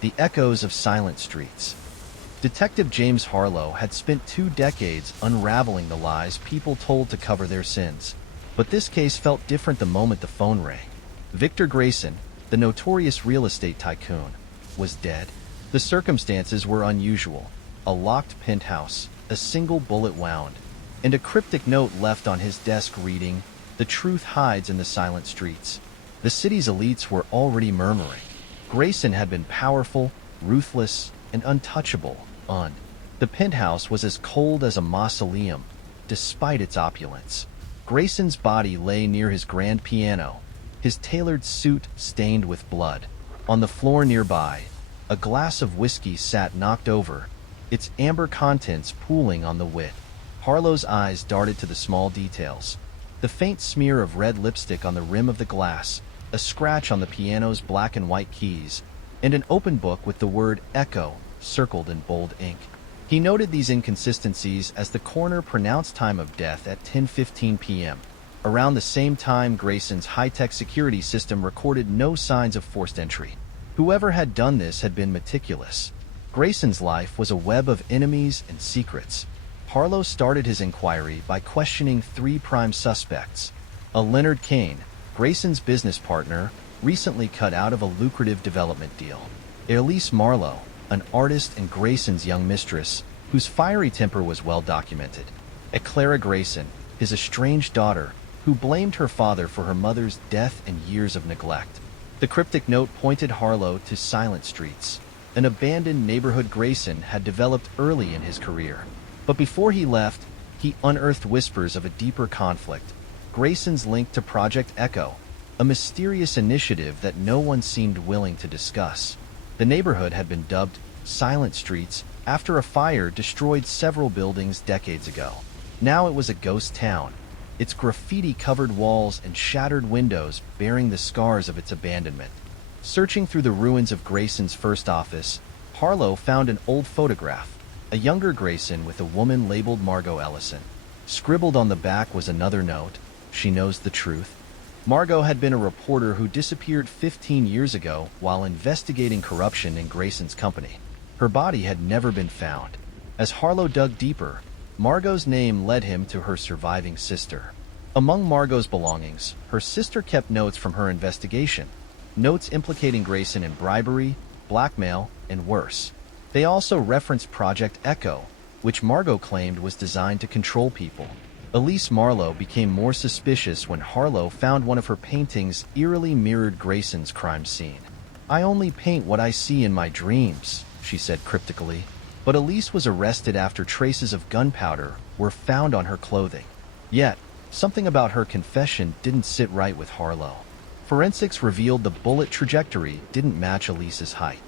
The echoes of silent streets. Detective James Harlow had spent 2 decades unraveling the lies people told to cover their sins. But this case felt different the moment the phone rang. Victor Grayson, the notorious real estate tycoon, was dead. The circumstances were unusual. A locked penthouse, a single bullet wound, and a cryptic note left on his desk reading, "The truth hides in the silent streets." The city's elites were already murmuring. Grayson had been powerful, ruthless, and untouchable. The penthouse was as cold as a mausoleum, despite its opulence. Grayson's body lay near his grand piano, his tailored suit stained with blood. On the floor nearby, a glass of whiskey sat knocked over, its amber contents pooling on the wit. Harlow's eyes darted to the small details. The faint smear of red lipstick on the rim of the glass, a scratch on the piano's black and white keys, and an open book with the word "Echo" circled in bold ink. He noted these inconsistencies as the coroner pronounced time of death at 10:15 p.m. Around the same time, Grayson's high-tech security system recorded no signs of forced entry. Whoever had done this had been meticulous. Grayson's life was a web of enemies and secrets. Harlow started his inquiry by questioning 3 prime suspects. A Leonard Kane, Grayson's business partner, recently cut out of a lucrative development deal. Elise Marlowe, an artist and Grayson's young mistress, whose fiery temper was well documented. A Clara Grayson, his estranged daughter, who blamed her father for her mother's death and years of neglect. The cryptic note pointed Harlow to silent streets, an abandoned neighborhood Grayson had developed early in his career. But before he left, he unearthed whispers of a deeper conflict, Grayson's link to Project Echo, a mysterious initiative that no one seemed willing to discuss. The neighborhood had been dubbed Silent Streets after a fire destroyed several buildings decades ago. Now it was a ghost town, its graffiti-covered walls and shattered windows bearing the scars of its abandonment. Searching through the ruins of Grayson's first office, Harlow found an old photograph, a younger Grayson with a woman labeled Margot Ellison. Scribbled on the back was another note, "She knows the truth." Margot had been a reporter who disappeared 15 years ago while investigating corruption in Grayson's company. Her body had never been found. As Harlow dug deeper, Margot's name led him to her surviving sister. Among Margot's belongings, her sister kept notes from her investigation, notes implicating Grayson in bribery, blackmail, and worse. They also referenced Project Echo, which Margot claimed was designed to control people. Elise Marlowe became more suspicious when Harlow found one of her paintings eerily mirrored Grayson's crime scene. "I only paint what I see in my dreams," she said cryptically. But Elise was arrested after traces of gunpowder were found on her clothing. Yet, something about her confession didn't sit right with Harlow. Forensics revealed the bullet trajectory didn't match Elise's height.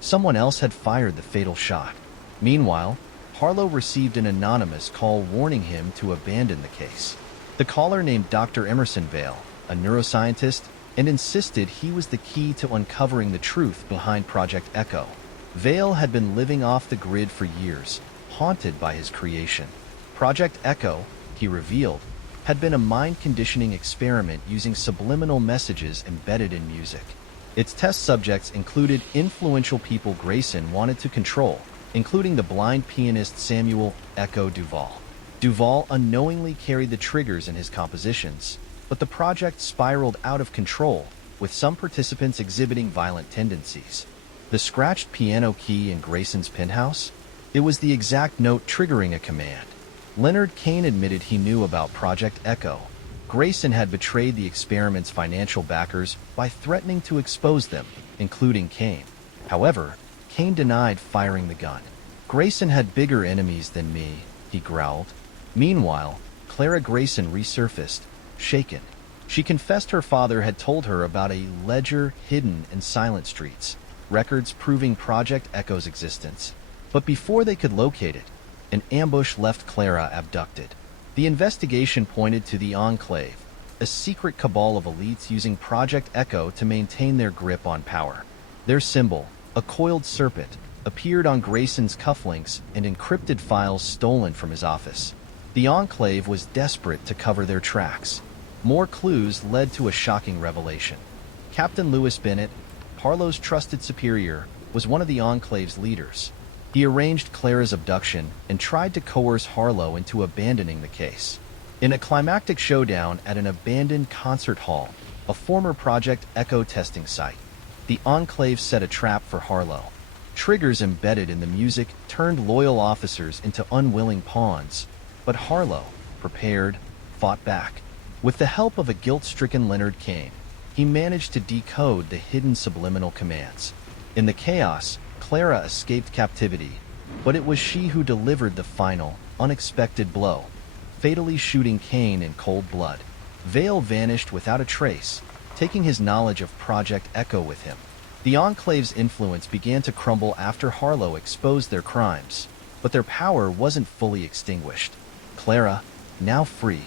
Someone else had fired the fatal shot. Meanwhile, Harlow received an anonymous call warning him to abandon the case. The caller named Dr. Emerson Vale, a neuroscientist, and insisted he was the key to uncovering the truth behind Project Echo. Vale had been living off the grid for years, haunted by his creation. Project Echo, he revealed, had been a mind-conditioning experiment using subliminal messages embedded in music. Its test subjects included influential people Grayson wanted to control, including the blind pianist Samuel "Echo" Duvall. Duvall unknowingly carried the triggers in his compositions, but the project spiraled out of control, with some participants exhibiting violent tendencies. The scratched piano key in Grayson's penthouse? It was the exact note triggering a command. Leonard Kane admitted he knew about Project Echo. Grayson had betrayed the experiment's financial backers by threatening to expose them, including Kane. However, Kane denied firing the gun. "Grayson had bigger enemies than me," he growled. Meanwhile, Clara Grayson resurfaced, shaken. She confessed her father had told her about a ledger hidden in silent streets, records proving Project Echo's existence. But before they could locate it, an ambush left Clara abducted. The investigation pointed to the Enclave, a secret cabal of elites using Project Echo to maintain their grip on power. Their symbol, a coiled serpent, appeared on Grayson's cufflinks and encrypted files stolen from his office. The Enclave was desperate to cover their tracks. More clues led to a shocking revelation. Captain Lewis Bennett, Harlow's trusted superior, was one of the Enclave's leaders. He arranged Clara's abduction and tried to coerce Harlow into abandoning the case. In a climactic showdown at an abandoned concert hall, a former Project Echo testing site, the Enclave set a trap for Harlow. Triggers embedded in the music turned loyal officers into unwilling pawns, but Harlow, prepared, fought back. With the help of a guilt-stricken Leonard Kane, he managed to decode the hidden subliminal commands. In the chaos, Clara escaped captivity, but it was she who delivered the final, unexpected blow, fatally shooting Kane in cold blood. Vale vanished without a trace, taking his knowledge of Project Echo with him. The Enclave's influence began to crumble after Harlow exposed their crimes, but their power wasn't fully extinguished. Clara, now free,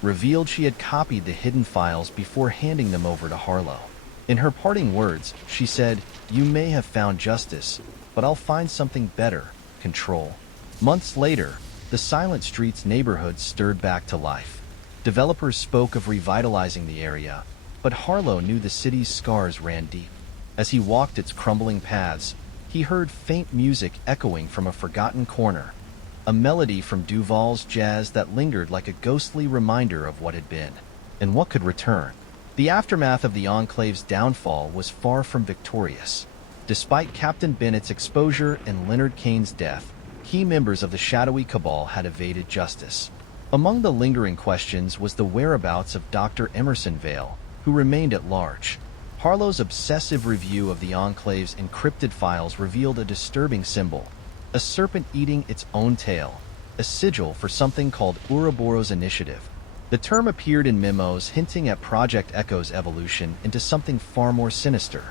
revealed she had copied the hidden files before handing them over to Harlow. In her parting words, she said, "You may have found justice, but I'll find something better, control." Months later, the Silent Streets neighborhood stirred back to life. Developers spoke of revitalizing the area, but Harlow knew the city's scars ran deep. As he walked its crumbling paths, he heard faint music echoing from a forgotten corner, a melody from Duval's jazz that lingered like a ghostly reminder of what had been, and what could return. The aftermath of the Enclave's downfall was far from victorious. Despite Captain Bennett's exposure and Leonard Kane's death, key members of the shadowy cabal had evaded justice. Among the lingering questions was the whereabouts of Dr. Emerson Vale, who remained at large. Harlow's obsessive review of the Enclave's encrypted files revealed a disturbing symbol, a serpent eating its own tail, a sigil for something called Ouroboros Initiative. The term appeared in memos hinting at Project Echo's evolution into something far more sinister.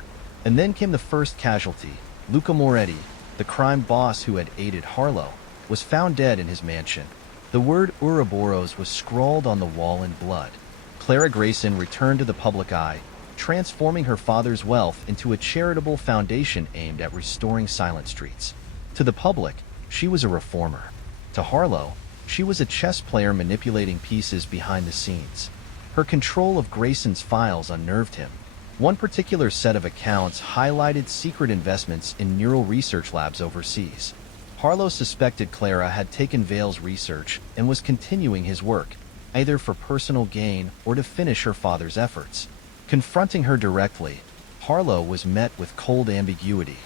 And then came the first casualty. Luca Moretti, the crime boss who had aided Harlow, was found dead in his mansion. The word Ouroboros was scrawled on the wall in blood. Clara Grayson returned to the public eye, transforming her father's wealth into a charitable foundation aimed at restoring Silent Streets. To the public, she was a reformer. To Harlow, she was a chess player manipulating pieces behind the scenes. Her control of Grayson's files unnerved him. One particular set of accounts highlighted secret investments in neural research labs overseas. Harlow suspected Clara had taken Vale's research and was continuing his work, either for personal gain or to finish her father's efforts. Confronting her directly, Harlow was met with cold ambiguity.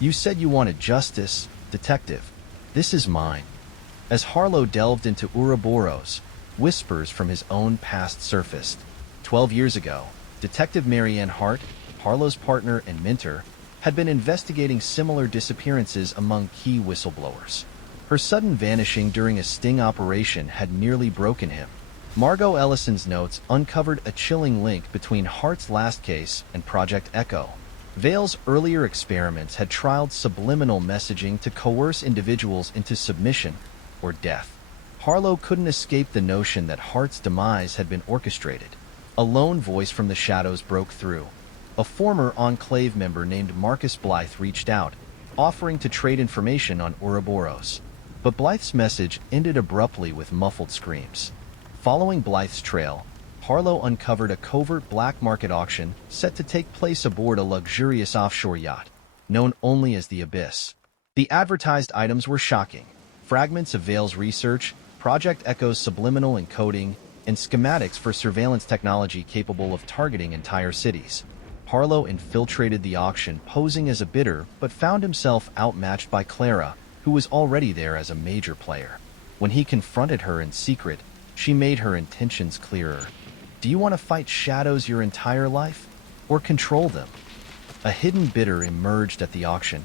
"You said you wanted justice, detective. This is mine." As Harlow delved into Ouroboros, whispers from his own past surfaced. 12 years ago, Detective Marianne Hart, Harlow's partner and mentor, had been investigating similar disappearances among key whistleblowers. Her sudden vanishing during a sting operation had nearly broken him. Margot Ellison's notes uncovered a chilling link between Hart's last case and Project Echo. Vale's earlier experiments had trialed subliminal messaging to coerce individuals into submission or death. Harlow couldn't escape the notion that Hart's demise had been orchestrated. A lone voice from the shadows broke through. A former Enclave member named Marcus Blythe reached out, offering to trade information on Ouroboros. But Blythe's message ended abruptly with muffled screams. Following Blythe's trail, Harlow uncovered a covert black market auction set to take place aboard a luxurious offshore yacht, known only as the Abyss. The advertised items were shocking. Fragments of Vale's research, Project Echo's subliminal encoding, and schematics for surveillance technology capable of targeting entire cities. Harlow infiltrated the auction posing as a bidder but found himself outmatched by Clara, who was already there as a major player. When he confronted her in secret, she made her intentions clearer. "Do you want to fight shadows your entire life? Or control them?" A hidden bidder emerged at the auction.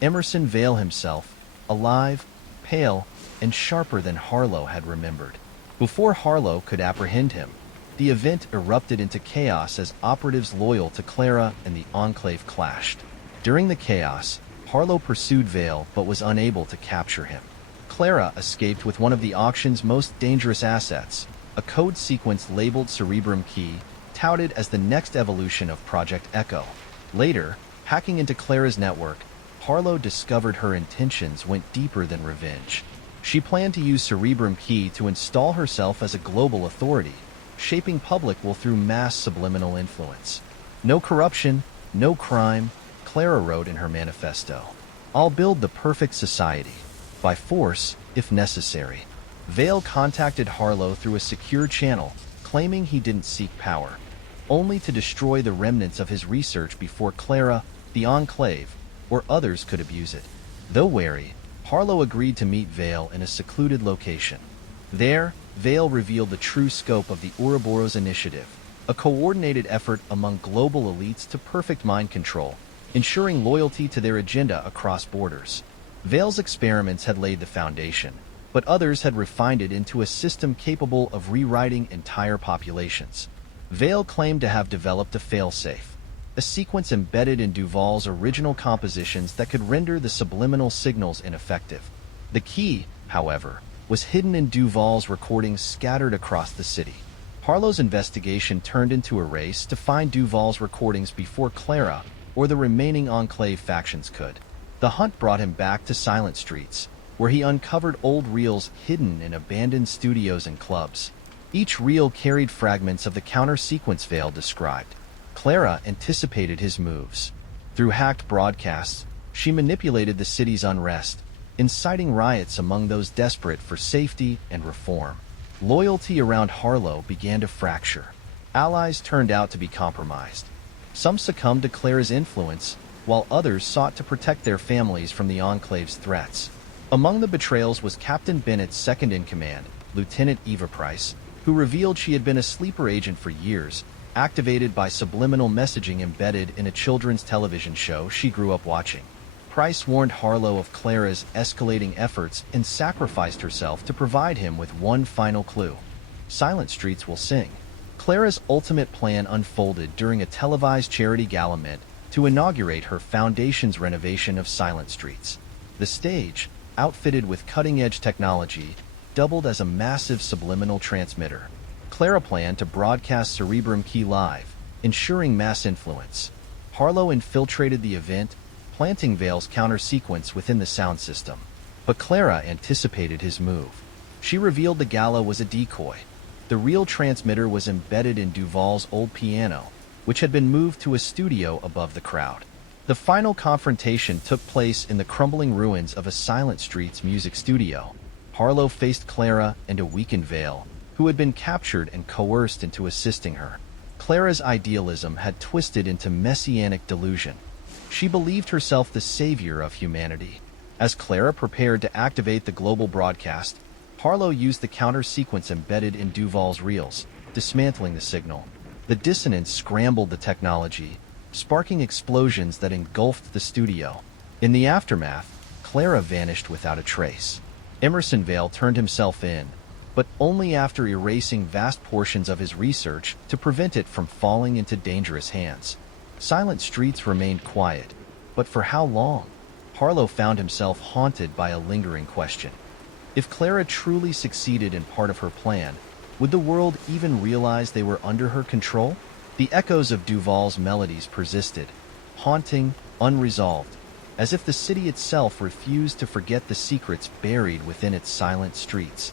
Emerson Vale himself, alive, pale, and sharper than Harlow had remembered. Before Harlow could apprehend him, the event erupted into chaos as operatives loyal to Clara and the Enclave clashed. During the chaos, Harlow pursued Vale but was unable to capture him. Clara escaped with one of the auction's most dangerous assets, a code sequence labeled Cerebrum Key, touted as the next evolution of Project Echo. Later, hacking into Clara's network, Harlow discovered her intentions went deeper than revenge. She planned to use Cerebrum Key to install herself as a global authority, shaping public will through mass subliminal influence. No corruption, no crime, Clara wrote in her manifesto. I'll build the perfect society, by force, if necessary. Vale contacted Harlow through a secure channel, claiming he didn't seek power, only to destroy the remnants of his research before Clara, the Enclave, or others could abuse it. Though wary, Harlow agreed to meet Vale in a secluded location. There, Vale revealed the true scope of the Ouroboros Initiative, a coordinated effort among global elites to perfect mind control, ensuring loyalty to their agenda across borders. Vale's experiments had laid the foundation, but others had refined it into a system capable of rewriting entire populations. Vale claimed to have developed a failsafe, a sequence embedded in Duval's original compositions that could render the subliminal signals ineffective. The key, however, was hidden in Duval's recordings scattered across the city. Harlow's investigation turned into a race to find Duval's recordings before Clara or the remaining Enclave factions could. The hunt brought him back to Silent Streets, where he uncovered old reels hidden in abandoned studios and clubs. Each reel carried fragments of the counter-sequence Vale described. Clara anticipated his moves. Through hacked broadcasts, she manipulated the city's unrest, inciting riots among those desperate for safety and reform. Loyalty around Harlow began to fracture. Allies turned out to be compromised. Some succumbed to Clara's influence, while others sought to protect their families from the Enclave's threats. Among the betrayals was Captain Bennett's second-in-command, Lieutenant Eva Price, who revealed she had been a sleeper agent for years, activated by subliminal messaging embedded in a children's television show she grew up watching. Price warned Harlow of Clara's escalating efforts and sacrificed herself to provide him with one final clue. Silent Streets will sing. Clara's ultimate plan unfolded during a televised charity gala meant to inaugurate her foundation's renovation of Silent Streets. The stage, outfitted with cutting-edge technology, doubled as a massive subliminal transmitter. Clara planned to broadcast Cerebrum Key live, ensuring mass influence. Harlow infiltrated the event, planting Vale's counter-sequence within the sound system. But Clara anticipated his move. She revealed the gala was a decoy. The real transmitter was embedded in Duval's old piano, which had been moved to a studio above the crowd. The final confrontation took place in the crumbling ruins of a Silent Streets music studio. Harlow faced Clara and a weakened Vale, who had been captured and coerced into assisting her. Clara's idealism had twisted into messianic delusion. She believed herself the savior of humanity. As Clara prepared to activate the global broadcast, Harlow used the counter-sequence embedded in Duval's reels, dismantling the signal. The dissonance scrambled the technology, sparking explosions that engulfed the studio. In the aftermath, Clara vanished without a trace. Emerson Vale turned himself in, but only after erasing vast portions of his research to prevent it from falling into dangerous hands. Silent Streets remained quiet, but for how long? Harlow found himself haunted by a lingering question. If Clara truly succeeded in part of her plan, would the world even realize they were under her control? The echoes of Duval's melodies persisted, haunting, unresolved, as if the city itself refused to forget the secrets buried within its silent streets.